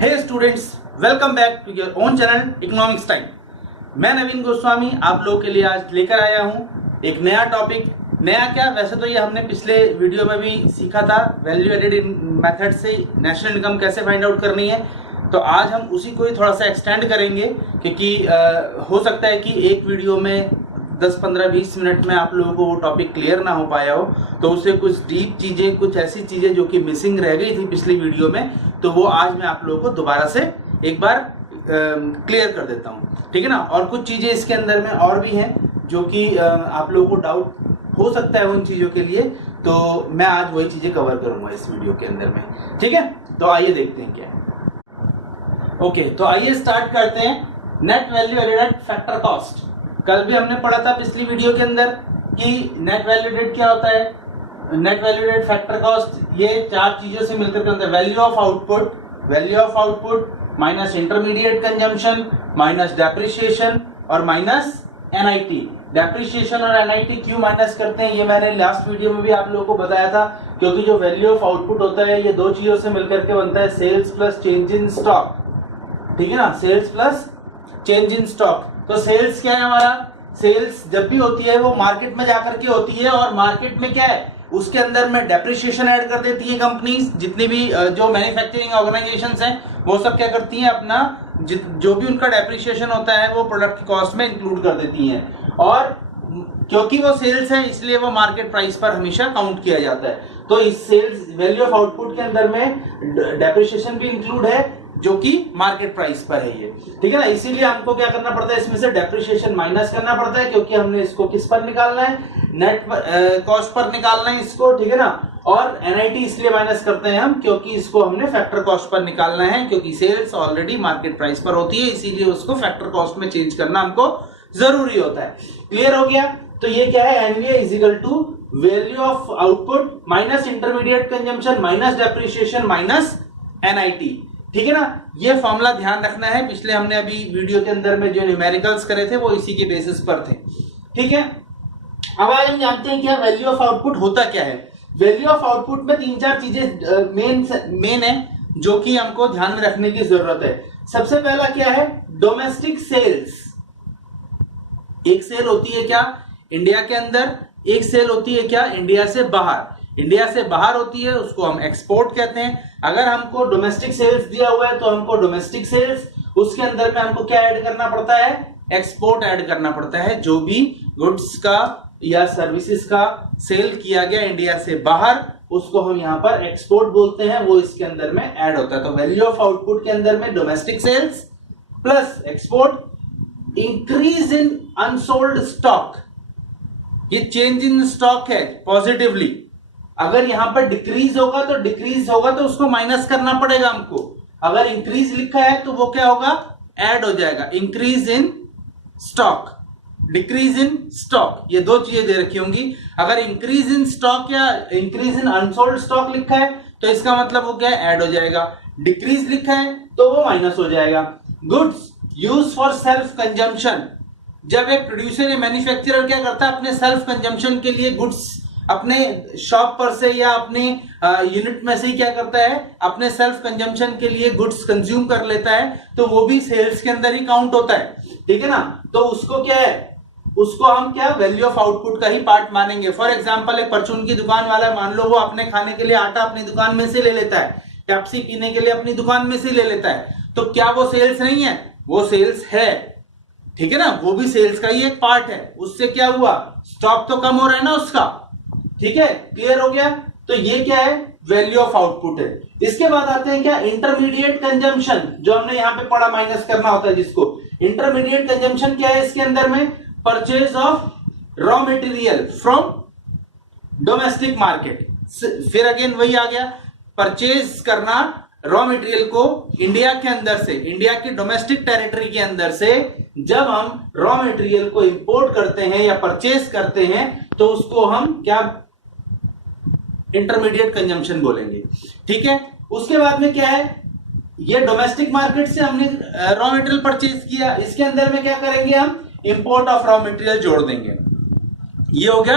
Hey students, welcome back to your own channel economics time. मैं नवीन गोस्वामी आप लोगों के लिए आज लेकर आया हूं एक नया टॉपिक। नया क्या, वैसे तो ये हमने पिछले वीडियो में भी सीखा था, वैल्यू एडेड मेथड से नेशनल इनकम कैसे फाइंड आउट करनी है। तो आज हम उसी को ही थोड़ा सा एक्सटेंड करेंगे, क्योंकि हो सकता है कि एक वीडियो में 10, 15, 20 मिनट में आप लोगों को वो टॉपिक क्लियर ना हो पाया हो, तो उससे कुछ डीप चीजें, कुछ ऐसी चीजें जो कि मिसिंग रह गई थी पिछली वीडियो में, तो वो आज मैं आप लोगों को दोबारा से एक बार क्लियर कर देता हूँ, ठीक है ना। और कुछ चीजें इसके अंदर में और भी हैं जो कि आप लोगों को डाउट हो सकता है उन चीजों के लिए, तो मैं आज वही चीजें कवर करूंगा इस वीडियो के अंदर में, ठीक है। तो आइए देखते हैं क्या है। ओके, तो आइए स्टार्ट करते हैं। Net value added factor cost, कल भी हमने पढ़ा था पिछली वीडियो के अंदर कि नेट वैल्यू एडेड क्या होता है। Net value added factor cost ये चार चीजों से मिलकर बनता है। Value of output minus intermediate consumption minus depreciation और माइनस एनआईटी। डेप्रिसिएशन और एनआईटी क्यों माइनस करते हैं ये मैंने लास्ट वीडियो में भी आप लोगों को बताया था, क्योंकि जो वैल्यू ऑफ आउटपुट होता है ये दो चीजों से मिलकर के बनता है, sales plus change in stock, ठीक है ना। Sales plus change in stock. तो सेल्स क्या है हमारा, सेल्स जब भी होती है वो मार्केट में जाकर के होती है, और मार्केट में क्या है उसके अंदर में डेप्रिसिएशन ऐड कर देती है कंपनीज। जितनी भी जो मैन्युफैक्चरिंग ऑर्गेनाइजेशंस हैं वो सब क्या करती हैं, अपना जो भी उनका डेप्रिसिएशन होता है वो प्रोडक्ट की कॉस्ट में इंक्लूड कर देती हैं, और क्योंकि वो सेल्स है इसलिए वो मार्केट प्राइस पर हमेशा काउंट किया जाता है। तो इस सेल्स वैल्यू ऑफ आउटपुट के अंदर में डेप्रिसिएशन भी इंक्लूड है जो कि मार्केट प्राइस पर है ये, ठीक है ना। इसीलिए हमको क्या करना पड़ता है, इसमें से डेप्रिसिएशन माइनस करना पड़ता है, क्योंकि हमने इसको किस पर निकालना है, नेट कॉस्ट पर निकालना है इसको, ठीक है ना। और एनआईटी इसलिए माइनस करते हैं हम क्योंकि इसको हमने फैक्टर कॉस्ट पर निकालना है, क्योंकि सेल्स ऑलरेडी मार्केट प्राइस पर होती है, इसीलिए उसको फैक्टर कॉस्ट में चेंज करना हमको जरूरी होता है। क्लियर हो गया। तो ये क्या है, NVA is equal to value of output minus intermediate consumption minus depreciation minus NIT, ठीक है ना। ये फॉर्मूला ध्यान रखना है, पिछले हमने अभी वीडियो के अंदर में जो न्यूमेरिकल्स करे थे वो इसी के बेसिस पर थे, ठीक है। अब आज हम जानते हैं क्या वैल्यू ऑफ आउटपुट होता क्या है। वैल्यू ऑफ आउटपुट में तीन चार चीजें मेन है जो कि हमको ध्यान में रखने की जरूरत है। सबसे पहला क्या है, डोमेस्टिक सेल्स। एक सेल होती है क्या इंडिया के अंदर, एक सेल होती है क्या इंडिया से बाहर। इंडिया से बाहर होती है उसको हम एक्सपोर्ट कहते हैं। अगर हमको डोमेस्टिक सेल्स दिया हुआ है तो हमको डोमेस्टिक सेल्स, उसके अंदर में हमको क्या ऐड करना पड़ता है, एक्सपोर्ट ऐड करना पड़ता है। जो भी गुड्स का या सर्विसेज का सेल किया गया इंडिया से बाहर उसको हम यहां पर एक्सपोर्ट बोलते हैं, वो इसके अंदर में ऐड होता है। तो वैल्यू ऑफ आउटपुट के अंदर में domestic sales plus export, increase in unsold stock, ये चेंज इन स्टॉक है पॉजिटिवली। अगर यहां पर डिक्रीज होगा तो उसको माइनस करना पड़ेगा हमको। अगर इंक्रीज लिखा है तो वो क्या होगा, ऐड हो जाएगा। Increase in stock, decrease in stock, ये दो चीजें दे रखी होंगी। अगर इंक्रीज इन स्टॉक या इंक्रीज इन अनसोल्ड स्टॉक लिखा है तो इसका मतलब वो क्या है, ऐड हो जाएगा। डिक्रीज लिखा है तो वो माइनस हो जाएगा। Goods use for self consumption, जब एक प्रोड्यूसर या मैन्युफैक्चरर क्या करता है, अपने सेल्फ कंजम्पशन के लिए गुड्स अपने शॉप पर से या अपने यूनिट में से ही क्या करता है, अपने सेल्फ कंजम्पशन के लिए गुड्स कंज्यूम कर लेता है, तो वो भी सेल्स के अंदर ही काउंट होता है, ठीक है ना। तो उसको क्या है, उसको हम क्या वैल्यू ऑफ आउटपुट का ही पार्ट मानेंगे। फॉर एग्जांपल एक परचून की दुकान वाला, मान लो वो अपने खाने के लिए आटा अपनी दुकान में से ले लेता है, पेप्सी पीने के लिए अपनी दुकान में से ले लेता है, तो क्या वो सेल्स नहीं है, वो सेल्स है, ठीक है ना। वो भी सेल्स का ही एक पार्ट है। उससे क्या हुआ, स्टॉक तो कम हो रहा है ना उसका, ठीक है। क्लियर हो गया। तो ये क्या है, वैल्यू ऑफ आउटपुट है। इसके बाद आते हैं क्या, इंटरमीडिएट कंजम्पशन, जो हमने यहां पे पढ़ा माइनस करना होता है जिसको। इंटरमीडिएट कंजम्पशन क्या है इसके अंदर में, purchase of raw material from domestic market. फिर अगेन वही आ गया, परचेज करना रॉ मटेरियल को इंडिया के अंदर से, इंडिया की डोमेस्टिक टेरिटरी के अंदर से जब हम रॉ मटेरियल को इंपोर्ट करते हैं या परचेज करते हैं तो उसको हम क्या, इंटरमीडिएट कंजम्पशन बोलेंगे, ठीक है। उसके बाद में क्या है, ये डोमेस्टिक मार्केट से हमने रॉ मटेरियल परचेज किया, इसके अंदर में क्या करेंगे हम, इंपोर्ट ऑफ रॉ मटेरियल जोड़ देंगे। ये हो गया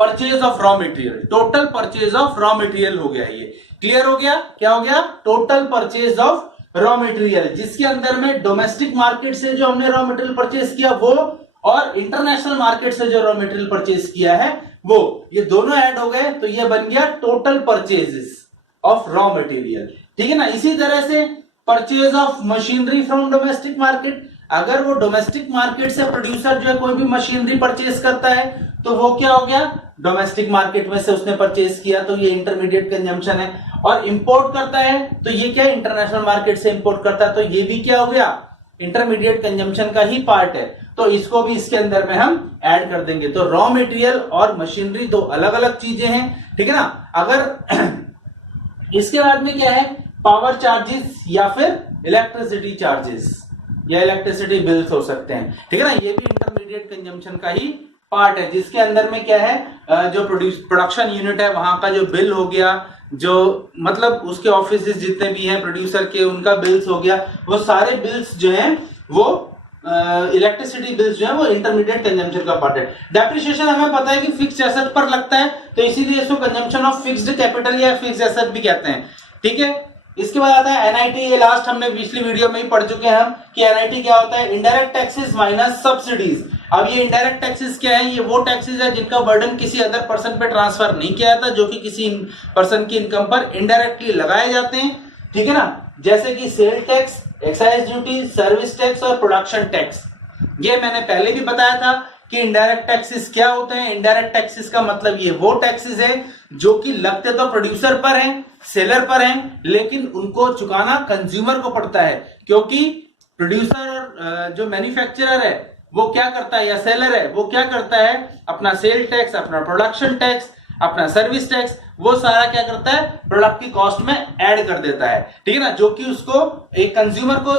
purchase of raw material, total purchase of raw material हो गया। ये क्लियर हो गया, क्या हो गया, total purchase of raw material, जिसके अंदर में डोमेस्टिक मार्केट से जो हमने रॉ मटेरियल परचेज किया वो, और इंटरनेशनल मार्केट से जो रॉ मटेरियल परचेज किया है वो, ये दोनों ऐड हो गए तो ये बन गया total purchases of raw material. ठीक है ना। इसी तरह से purchase of machinery from domestic market, अगर वो डोमेस्टिक मार्केट से प्रोड्यूसर जो है कोई भी मशीनरी परचेज करता है तो वो क्या हो गया, डोमेस्टिक मार्केट में से उसने परचेज किया तो ये इंटरमीडिएट कंजम्पशन है। और इंपोर्ट करता है तो ये क्या, इंटरनेशनल मार्केट से इंपोर्ट करता है तो ये भी क्या हो गया, इंटरमीडिएट कंजम्पशन का ही पार्ट है, तो इसको भी इसके अंदर में हम ऐड कर देंगे। तो रॉ मटेरियल और मशीनरी दो अलग अलग चीजें हैं। ठीक है ना। अगर इसके बाद में क्या है, पावर चार्जेस या फिर इलेक्ट्रिसिटी चार्जेस या इलेक्ट्रिसिटी बिल्स हो सकते हैं। ठीक है ना। ये भी इंटरमीडिएट कंजम्पशन का ही पार्ट है, जिसके अंदर में क्या है, जो प्रोडक्शन यूनिट है वहां का जो बिल हो गया, जो मतलब उसके ऑफिस जितने भी हैं प्रोड्यूसर के, उनका बिल्स हो गया, वो सारे बिल्स जो हैं वो इलेक्ट्रिसिटी बिल्स जो है वो इंटरमीडिएट कंजम्पशन का पार्ट है। डेप्रिसिएशन हमें पता है कि फिक्स्ड एसेट पर लगता है, तो इसीलिए इसको कंजम्पशन ऑफ फिक्स्ड कैपिटल या फिक्स्ड एसेट भी कहते हैं। ठीक है। इसके बाद आता है एनआईटी, ये लास्ट हमने पिछली वीडियो में ही पढ़ चुके हैं हम कि एनआईटी क्या होता है, इनडायरेक्ट टैक्सेस माइनस सब्सिडीज। अब ये इनडायरेक्ट टैक्सेस क्या है, ये वो टैक्सेस है जिनका बर्डन किसी अदर पर्सन पे ट्रांसफर नहीं किया जाता, जो कि किसी पर्सन की इनकम पर इनडायरेक्टली लगाए जाते हैं। ठीक है ना। जैसे कि sale tax, excise duty, service tax और प्रोडक्शन टैक्स। ये मैंने पहले भी बताया था कि इनडायरेक्ट टैक्सेस क्या होते हैं। इनडायरेक्ट टैक्सेस का मतलब ये वो टैक्सेस है जो कि लगते तो प्रोड्यूसर पर हैं, सेलर पर हैं, लेकिन उनको चुकाना कंज्यूमर को पड़ता है, क्योंकि प्रोड्यूसर और जो मैन्युफैक्चरर है वो क्या करता है, या सेलर है वो क्या करता है, अपना सेल टैक्स, अपना प्रोडक्शन टैक्स, अपना सर्विस टैक्स, वो सारा क्या करता है, प्रोडक्ट की कॉस्ट में ऐड कर देता है। ठीक है ना। जो कि उसको एक कंज्यूमर को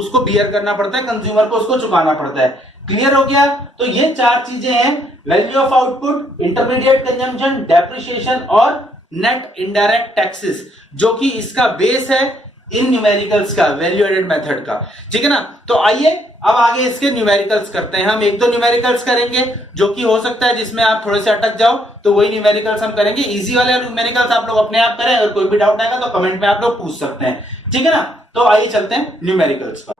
उसको बियर करना पड़ता है, कंज्यूमर को उसको चुकाना पड़ता है। क्लियर हो गया। तो ये चार चीजें हैं, value of output, intermediate consumption, depreciation और नेट इनडायरेक्ट टैक्सेस, जो कि इसका बेस है इन न्यूमेरिकल्स का, वैल्यू एडेड मेथड का। ठीक है ना। तो आइए अब आगे इसके न्यूमेरिकल्स करते हैं। हम एक दो न्यूमेरिकल्स करेंगे जो कि हो सकता है जिसमें आप थोड़े से अटक जाओ, तो वही न्यूमेरिकल्स हम करेंगे। इजी वाले न्यूमेरिकल्स आप लोग अपने आप करें, अगर कोई भी डाउट आएगा तो कमेंट में आप लोग पूछ सकते हैं। ठीक है ना। तो आइए चलते हैं न्यूमेरिकल्स पर।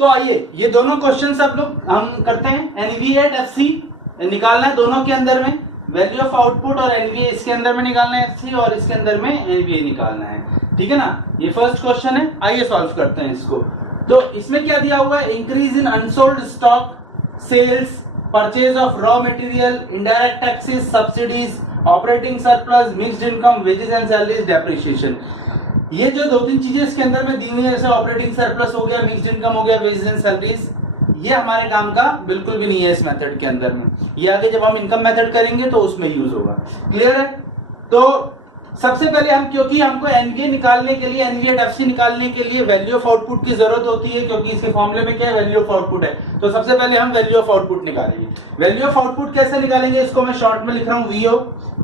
तो आइए ये दोनों क्वेश्चन अब लोग हम करते हैं। एनवीए एफसी निकालना है दोनों के अंदर में, वैल्यू ऑफ आउटपुट और एनवीए इसके अंदर में निकालना है, एफसी और इसके अंदर में एनवीए निकालना है। ठीक है ना। ये फर्स्ट क्वेश्चन है, आइए सॉल्व करते हैं इसको। तो इसमें क्या दिया हुआ है, increase in unsold stock, sales, purchase of raw material, indirect taxes, subsidies, operating surplus, mixed income, wages and salaries, depreciation. ये जो दो तीन चीजें इसके अंदर में दी हुई है, जैसे ऑपरेटिंग सरप्लस हो गया, मिक्स्ड इनकम हो गया, वेजेस एंड सैलरीज, ये हमारे काम का बिल्कुल भी नहीं है इस मेथड के अंदर में। ये आगे जब हम इनकम मेथड करेंगे तो उसमें यूज होगा। क्लियर है। तो सबसे पहले हम, क्योंकि हमको एनवीए निकालने के लिए, एनवीए एफसी निकालने के लिए वैल्यू ऑफ आउटपुट की जरूरत होती है, क्योंकि इसके फॉर्मूले में क्या है, वैल्यू ऑफ आउटपुट है। तो सबसे पहले हम वैल्यू ऑफ आउटपुट निकालेंगे। वैल्यू ऑफ आउटपुट कैसे निकालेंगे, इसको मैं शॉर्ट में लिख रहा हूं, VO.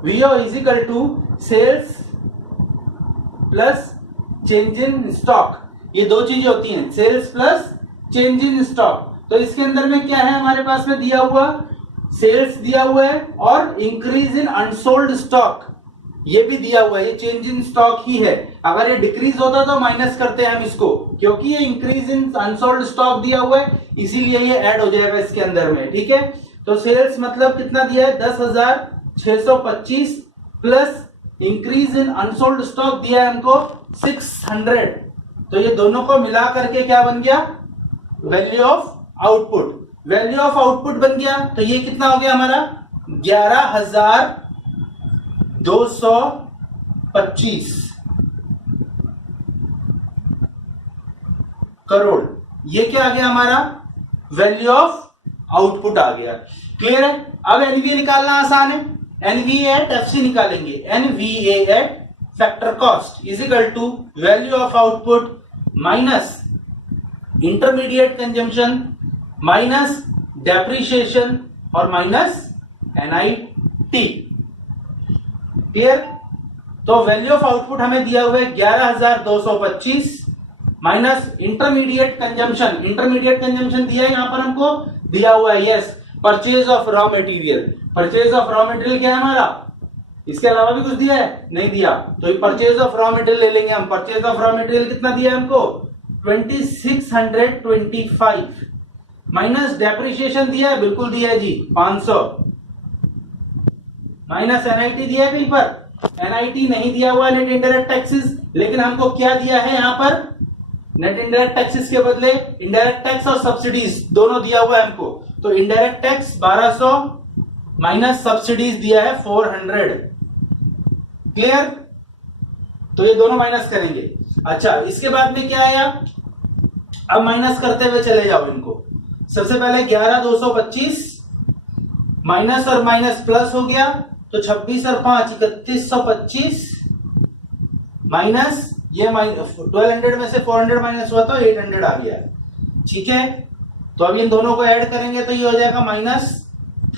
VO is equal to sales plus change in stock. ये दो चीजें होती हैं, sales plus change in stock. तो इसके अंदर में क्या है हमारे पास में दिया हुआ, सेल्स दिया हुआ है और इंक्रीज इन अनसोल्ड स्टॉक ये भी दिया हुआ है, ये चेंज इन स्टॉक ही है। अगर ये डिक्रीज होता तो माइनस करते हैं हम इसको, क्योंकि ये इंक्रीज इन अनसोल्ड स्टॉक दिया हुआ है, इसीलिए ये ऐड हो जाएगा इसके अंदर में। ठीक है। तो सेल्स मतलब कितना दिया है, 10,625 plus increase in unsold stock दिया है हमको 600। तो ये दोनों को मिला करके क्या बन गया, value of output. Value of output बन गया, तो ये कितना हो गया हमारा, 11,225 करोड़। ये क्या आ गया हमारा, वैल्यू ऑफ आउटपुट आ गया। क्लियर है। अब एनवीए निकालना आसान है, एनवीए एट एफसी निकालेंगे। NVA at factor cost is equal to value of output minus intermediate consumption minus depreciation और माइनस एनआईटी। क्लियर। तो वैल्यू ऑफ आउटपुट हमें दिया हुआ है 11,225 minus intermediate consumption. Intermediate consumption दिया है यहां पर हमको, दिया हुआ है yes, purchase of raw material. Purchase of raw material क्या है हमारा, इसके अलावा भी कुछ दिया है? नहीं दिया। तो ये परचेज ऑफ रॉ मटेरियल ले लेंगे हम। परचेज ऑफ रॉ मटेरियल कितना दिया है हमको? 2625 माइनस डेप्रिसिएशन दिया है, बिल्कुल दिया है जी 500, माइनस एनआईटी दिया है कहीं पर? एनआईटी नहीं दिया हुआ नेट इनडायरेक्ट टैक्सेस, लेकिन हमको क्या दिया है यहाँ पर? नेट इनडायरेक्ट टैक्सेस के बदले इनडायरेक्ट टैक्स और सब्सिडीज दोनों दिया हुआ है हमको। तो इनडायरेक्ट टैक्स 1200 माइनस सब्सिडीज दिया है 400। क्लियर? तो ये दोनों माइनस करेंगे। अच्छा, इसके बाद में क्या आया? अब माइनस करते हुए चले जाओ इनको। सबसे पहले 11225 माइनस और माइनस प्लस हो गया, तो 26 और 5 3125 माइनस ये 1200 में से 400 माइनस हुआ तो 800 आ गया। ठीक है, तो अब इन दोनों को ऐड करेंगे तो ये हो जाएगा माइनस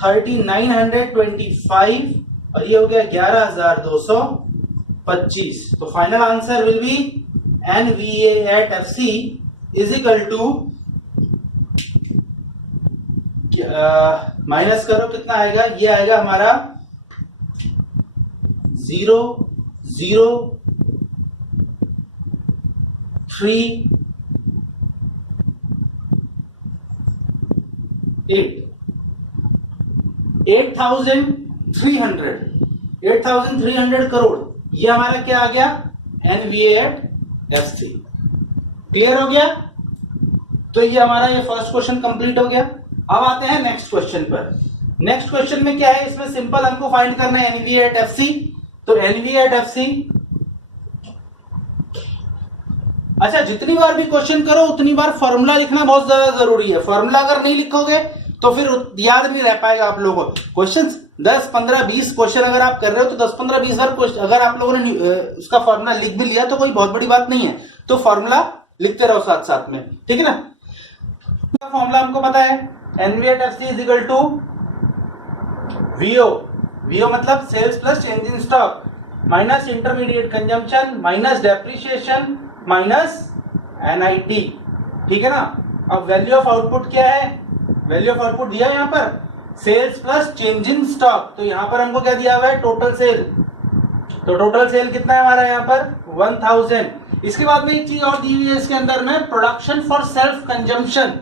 3925 और ये हो गया 11225। तो final answer will be NVA at FC is equal to, minus करो कितना आएगा? ये आएगा हमारा 8,300 करोड़। ये हमारा क्या आ गया? NVA at FC। क्लियर हो गया? तो ये हमारा ये फर्स्ट क्वेश्चन कंप्लीट हो गया। अब आते हैं नेक्स्ट क्वेश्चन पर। नेक्स्ट क्वेश्चन में क्या है? इसमें सिंपल हमको फाइंड करना है NVA at FC। तो NVA at FC, अच्छा जितनी बार भी क्वेश्चन करो उतनी बार फॉर्मूला लिखना बहुत ज्यादा जरूरी है। फॉर्मूला अगर नहीं लिखोगे तो फिर याद नहीं रह पाएगा आप लोगों को। क्वेश्चन 10, 15, 20 क्वेश्चन अगर आप कर रहे हो तो 10, 15, 20 बार अगर आप लोगों ने उसका फॉर्मूला लिख भी लिया तो कोई बहुत बड़ी बात नहीं है। तो फॉर्मूला लिखते रहो साथ साथ में, ठीक है ना। फॉर्मूला हमको पता है, NVA at FC is equal to VO। VO मतलब sales plus change in stock minus intermediate consumption minus depreciation minus NIT। ठीक है ना। अब वैल्यू ऑफ आउटपुट क्या है? वैल्यू ऑफ आउटपुट दिया है यहाँ पर sales plus change in stock. तो यहाँ पर हमको क्या दिया हुआ है? Total sale. तो टोटल सेल कितना है हमारा यहाँ पर? 1000। इसके बाद में एक चीज और दी हुई है इसके अंदर में, प्रोडक्शन फॉर सेल्फ कंजम्पशन।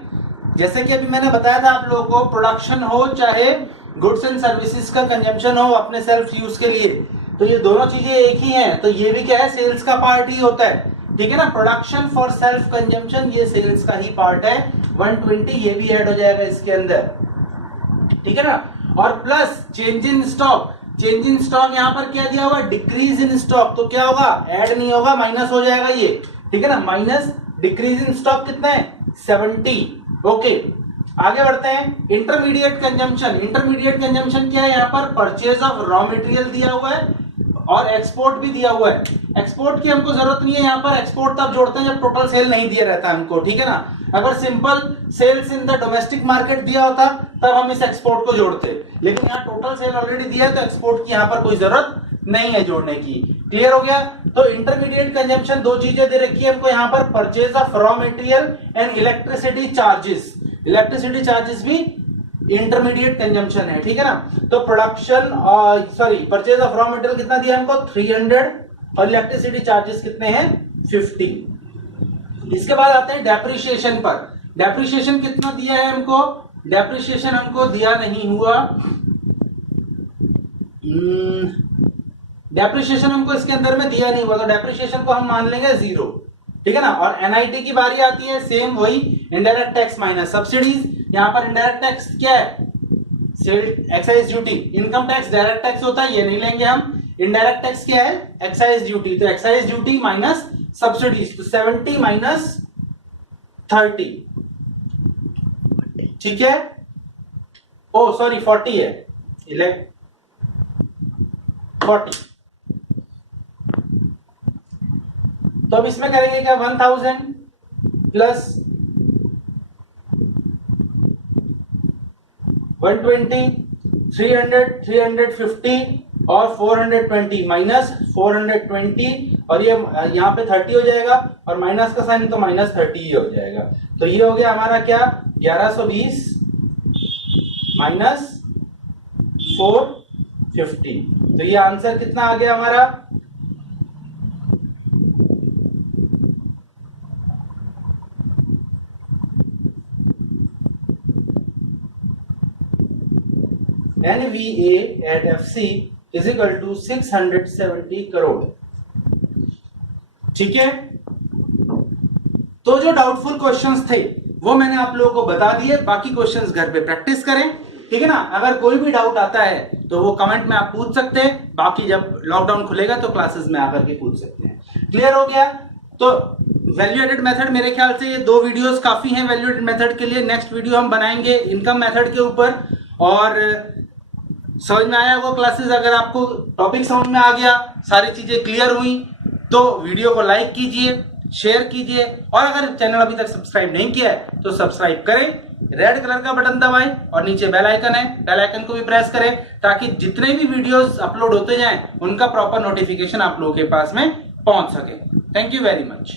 जैसे कि अभी मैंने बताया था आप लोगों को, प्रोडक्शन हो चाहे गुड्स एंड सर्विसेज का कंजम्पशन हो अपने सेल्फ यूज के लिए, तो ये दोनों चीजें एक ही हैं। तो ये भी क्या है? सेल्स का पार्ट ही होता है। ठीक है ना। प्रोडक्शन फॉर सेल्फ कंजम्पशन ये सेल्स का ही पार्ट है। 120 ये भी ऐड हो जाएगा इसके अंदर, ठीक है ना। और plus change in stock. Change in stock यहाँ पर क्या दिया हुआ? Decrease in stock. तो क्या होगा? ऐड नहीं होगा, माइनस हो जाएगा ये, ठीक है ना। माइनस डिक्रीज इन स्टॉक कितना है? 70। ओके, आगे बढ़ते हैं। Intermediate consumption. इंटरमीडिएट कंजम्पशन क्या है? यहाँ पर परचेज ऑफ रॉ मटेरियल दिया हुआ है और एक्सपोर्ट भी दिया हुआ है। एक्सपोर्ट की हमको जरूरत नहीं है यहाँ पर, एक्सपोर्ट तब जोड़ते हैं जब टोटल सेल नहीं दिया रहता है हमको, ठीक है ना। अगर simple sales in the domestic market दिया होता तब हम इस एक्सपोर्ट को जोड़ते, लेकिन यहाँ टोटल सेल ऑलरेडी दिया है तो एक्सपोर्ट की यहाँ पर कोई जरूरत नहीं है जोड़ने की। क्लियर हो गया। तो इंटरमीडिएट कंजम्पशन दो चीजें दे रखी है हमको यहाँ पर, purchase of raw material and electricity charges. Electricity charges भी इंटरमीडिएट कंजम्पशन है, ठीक है ना। तो production purchase of raw material कितना दिया हमको? 300 और इलेक्ट्रिसिटी चार्जेस कितने हैं? 50। इसके बाद आते हैं डेप्रिसिएशन पर। डेप्रिसिएशन कितना दिया है हमको? डेप्रिसिएशन हमको दिया नहीं हुआ। डेप्रिसिएशन हमको इसके अंदर में दिया नहीं हुआ, तो डेप्रिसिएशन को हम मान लेंगे 0, ठीक है ना। और NIT की बारी आती है, सेम वही, इनडायरेक्ट टैक्स माइनस सब्सिडीज। यहाँ पर इनडायरेक्ट टैक्स क्या है? Sale excise duty. Income tax direct tax होता है, ये नहीं लेंगे हम। इनडायरेक्ट टैक्स क्या है? Excise duty. तो एक्साइज ड्यूटी माइनस सब्सिडीज, तो 70 माइनस 30, ठीक है। ओ सॉरी 40 है, 40। तो अब इसमें करेंगे क्या? 1000 प्लस 120, 300, 350 और 420 माइनस 420, और ये यहाँ पे 30 हो जाएगा और माइनस का साइन तो माइनस 30 ही हो जाएगा। तो ये हो गया हमारा क्या? 1120 माइनस 15। तो ये आंसर कितना आ गया हमारा? NVA at FC is equal to 670 crore. ठीक है, तो जो डाउटफुल क्वेश्चंस थे वो मैंने आप लोगों को बता दिए। बाकी क्वेश्चंस घर पे प्रैक्टिस करें, ठीक है ना। अगर कोई भी डाउट आता है तो वो कमेंट में आप पूछ सकते हैं, बाकी जब लॉकडाउन खुलेगा तो क्लासेस में आकर के पूछ सकते हैं। क्लियर हो गया? तो वैल्यू एडेड मेथड, मेरे ख्याल से ये 2 वीडियोस काफी हैं वैल्यू एडेड मेथड के लिए। नेक्स्ट वीडियो हम बनाएंगे इनकम मेथड के ऊपर। और समझ में आया वो क्लासेस? अगर आपको टॉपिक समझ में आ गया, सारी चीजें क्लियर हुई, तो वीडियो को लाइक कीजिए, शेयर कीजिए, और अगर चैनल अभी तक सब्सक्राइब नहीं किया है तो सब्सक्राइब करें, रेड कलर का बटन दबाएं और नीचे बेल आइकन है, बेल आइकन को भी प्रेस करें ताकि जितने भी वीडियोस अपलोड होते जाएं उनका प्रॉपर नोटिफिकेशन आप लोगों के पास में पहुंच सके। Thank you very much.